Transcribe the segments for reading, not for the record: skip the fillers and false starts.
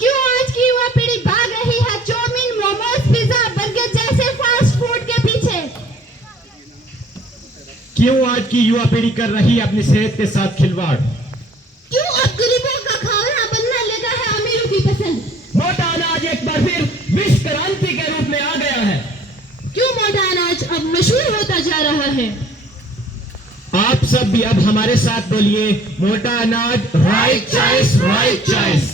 क्यों आज की युवा पीढ़ी भाग रही है चाउमीन, मोमोज, पिज्जा, बर्गर जैसे फास्ट फूड के पीछे? क्यों आज की युवा पीढ़ी कर रही है अपनी सेहत के साथ खिलवाड़? क्यों अब गरीबों का खाना बनने लगा है अमीरों की पसंद? मोटा अनाज एक बार फिर विश्व क्रांति के रूप में आ गया है। क्यों मोटा अनाज अब मशहूर होता जा रहा है? आप सब भी अब हमारे साथ बोलिए, मोटा अनाज राइट चॉइस, राइट चॉइस।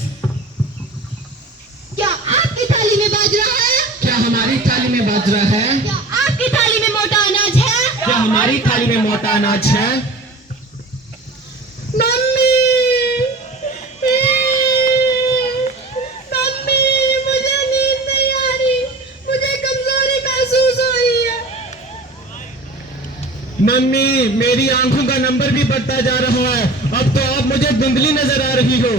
क्या आपकी थाली में बाजरा है? क्या हमारी थाली में बाजरा है? क्या आपकी थाली में मोटा अनाज है? क्या हमारी थाली में मोटा अनाज है? मम्मी, मम्मी, मुझे नींद नहीं आ रही, मुझे कमजोरी महसूस हो रही है। मम्मी, मेरी आंखों का नंबर भी बढ़ता जा रहा है, अब तो आप मुझे धुंधली नजर आ रही हो।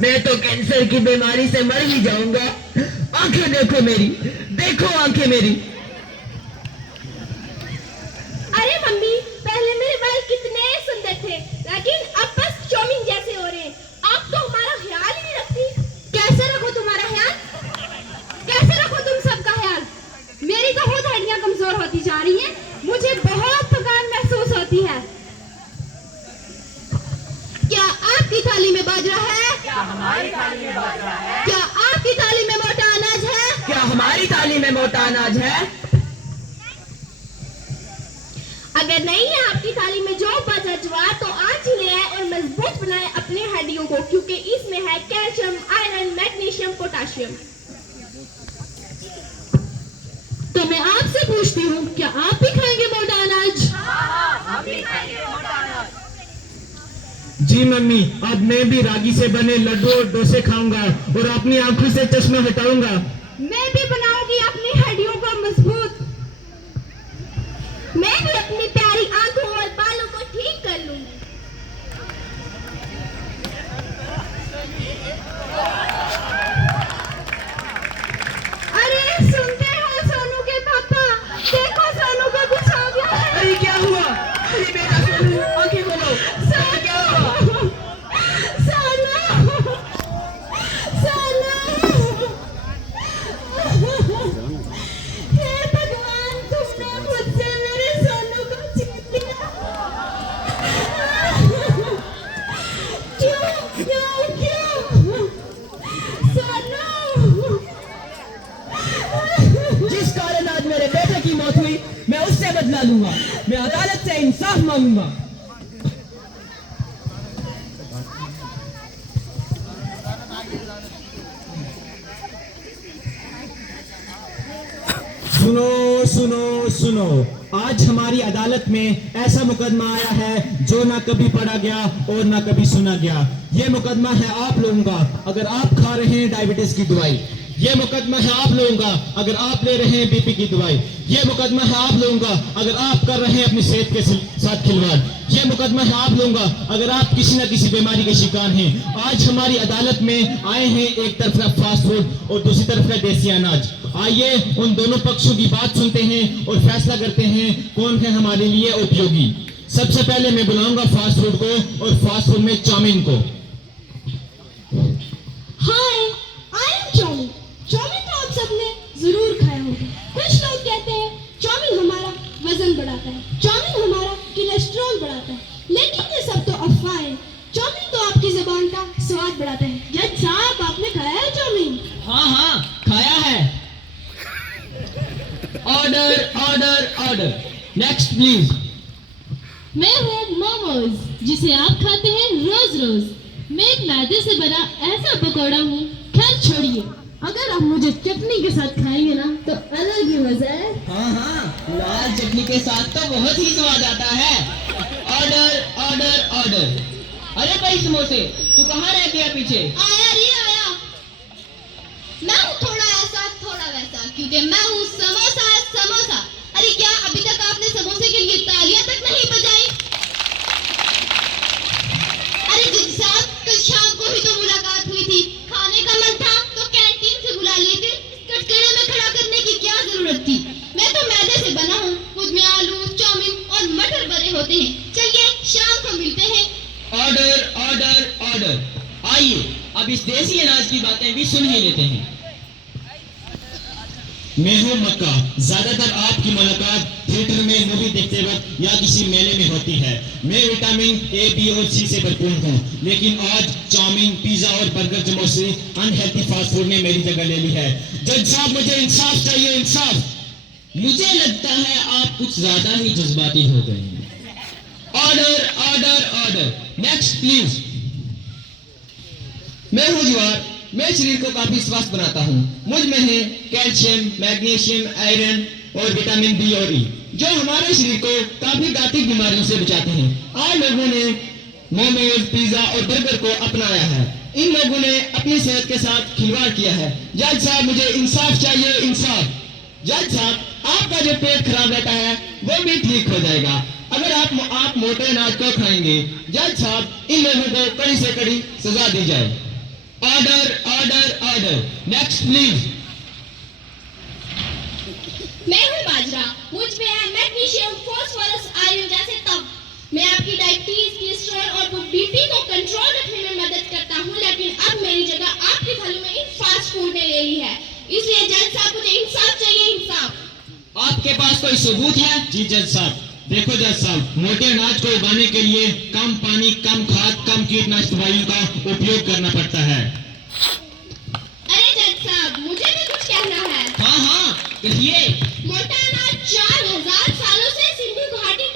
मैं तो कैंसर की बीमारी से मर ही जाऊंगा। आंखें देखो मेरी, देखो आंखें मेरी। अरे मम्मी, पहले मेरे बाल कितने सुंदर थे, लेकिन अब बस चाउमीन जैसे हो रहे हैं। आप तो हमारा ख्याल ही नहीं रखती। कैसे रखो तुम्हारा ख्याल? कैसे रखो तुम सबका ख्याल? मेरी तो खुद हड्डियां कमजोर होती जा रही हैं, मुझे बहुत थकान महसूस होती है। क्या आपकी थाली में बाजरा है? क्या हमारी थाली में बाजरा है? क्या आपकी थाली में मोटा अनाज है? क्या हमारी थाली में मोटा अनाज है? अगर नहीं है आपकी थाली में जो बचा जुआ, तो आज ही ले आए और मजबूत बनाए अपने हड्डियों को, क्योंकि इसमें है कैल्शियम, आयरन, मैग्नीशियम, पोटाशियम। तो मैं आपसे पूछती हूँ, क्या आप भी खाएंगे मोटा अनाज? हम भी खाएंगे मोटा अनाज। जी मम्मी, अब मैं भी रागी से बने लड्डू और डोसे खाऊंगा और अपनी आंखों से चश्मा हटाऊंगा। मैं भी बनाऊंगी अपनी हड्डियों को मजबूत। मैं भी अपनी प्यारी आंखों और बालों को ठीक कर लूंगी। अरे सुनते हो सोनू के पापा? देखो सोनू को कुछ हो गया है। अरे क्या हुआ? अरे बेटा सोनू, आंखें खोलो। अरे क्या हुआ? हे भगवान, तुमने मुझसे मेरे सोनू को छीन लिया। क्यों क्यों क्यों? सोनू, जिस कारण आज मेरे बेटे की मौत हुई, मैं उससे बदला लूंगा। मैं अदालत से इंसाफ मांगूंगा। सुनो सुनो सुनो, आज हमारी अदालत में ऐसा मुकदमा आया है जो ना कभी पढ़ा गया और ना कभी सुना गया। ये मुकदमा है आप लोगों का अगर आप खा रहे हैं डायबिटीज की दवाई। ये मुकदमा है आप लोगों का अगर आप ले रहे हैं बीपी की दवाई। ये मुकदमा है आप लोगों का अगर आप कर रहे हैं अपनी सेहत के साथ खिलवाड़। ये मुकदमा है आप लोगों का अगर आप किसी न किसी बीमारी के शिकार हैं। आज हमारी अदालत में आए हैं एक तरफ का फास्ट फूड और दूसरी तरफ का देसी अनाज। आइए उन दोनों पक्षों की बात सुनते हैं और फैसला करते हैं कौन है हमारे लिए उपयोगी। सबसे पहले मैं बुलाऊंगा फास्ट फूड को और फास्ट फूड में चाउमीन को। हाय, आई एम चाउमीन। चाउमीन तो आप सबने जरूर खाया होगा। कुछ लोग कहते हैं चाउमीन हमारा वजन बढ़ाता है, चाउमीन हमारा कोलेस्ट्रॉल बढ़ाता है, लेकिन ये सब तो अफवाह है। चाउमीन तो आपकी जुबान का स्वाद बढ़ाता है। जज साहब, आपने खाया है चाउमीन? हाँ हाँ, खाया है। Order order order, next please. मैं हूँ मोमोज, जिसे आप खाते हैं रोज रोज। मैं एक मैदे से बना ऐसा पकौड़ा हूँ। खैर छोड़िए, अगर आप मुझे चटनी के साथ खाएंगे ना तो अलग ही मजा है। हाँ हाँ, लाल चटनी के साथ तो बहुत ही स्वाद आता है। Order order order. अरे भाई समोसे, तू कहाँ रह गया पीछे? आया रे आया। मैं हूँ थोड़ा ऐसा थोड़ा वैसा, क्योंकि मैं हूँ समोसा समोसा। अरे क्या अभी तक आपने समोसे के लिए तालियां तक नहीं बजाई? अरे जज साहब, कल शाम को ही तो मुलाकात हुई थी। खाने का मन था तो कैंटीन से बुला लेते, कट अब इस देसी अनाज की बातें भी सुन ही लेते हैं। मैं हूँ मक्का। ज्यादातर आपकी मुलाकात थिएटर में मूवी देखते वक्त या किसी मेले में होती है। मैं विटामिन ए, बी और सी से भरपूर हूँ, लेकिन आज चाउमीन, पिज्जा और बर्गर जैसे अनहेल्थी फास्ट फूड ने मेरी जगह ले ली है। जज साहब, मुझे इंसाफ चाहिए, इंसाफ। मुझे लगता है आप कुछ ज्यादा ही जज्बाती हो गए हैं। Order order order, next please. मैं हूँ ज्वार। मैं शरीर को काफी स्वस्थ बनाता हूँ। मुझ में है कैल्शियम, मैग्नीशियम, आयरन और विटामिन बी और ई, जो हमारे शरीर को काफी घातक बीमारियों से बचाते हैं। आज लोगों ने मोमोज, पिज्जा और बर्गर को अपनाया है। इन लोगों ने अपनी सेहत के साथ खिलवाड़ किया है। जज साहब, मुझे इंसाफ चाहिए, इंसाफ। जज साहब, आपका जो पेट खराब रहता है वो भी ठीक हो जाएगा अगर आप मोटे अनाज को खाएंगे। जज साहब, इन लोगों को कड़ी से कड़ी सजा दी जाए। Order order order, next please. मैं हूँ बाजरा। मुझ में है मैग्नीशियम, फास्फोरस, आयरन जैसे तत्व। मैं आपकी डायबिटीज, कोलेस्ट्रॉल और बीपी को कंट्रोल रखने में मदद करता हूँ, लेकिन अब मेरी जगह आपकी थाली में इन फास्ट फूड ने ले ली है। इसलिए जज साहब, मुझे इंसाफ चाहिए, इंसाफ। आपके पास कोई सबूत है? जी जज साहब, देखो जज साहब, मोटे अनाज को उगाने के लिए कम पानी, कम खाद, कम कीटनाशक दवाइयों का उपयोग करना पड़ता है। अरे जज साहब, मुझे भी कुछ कहना है। हाँ हाँ, कहिए।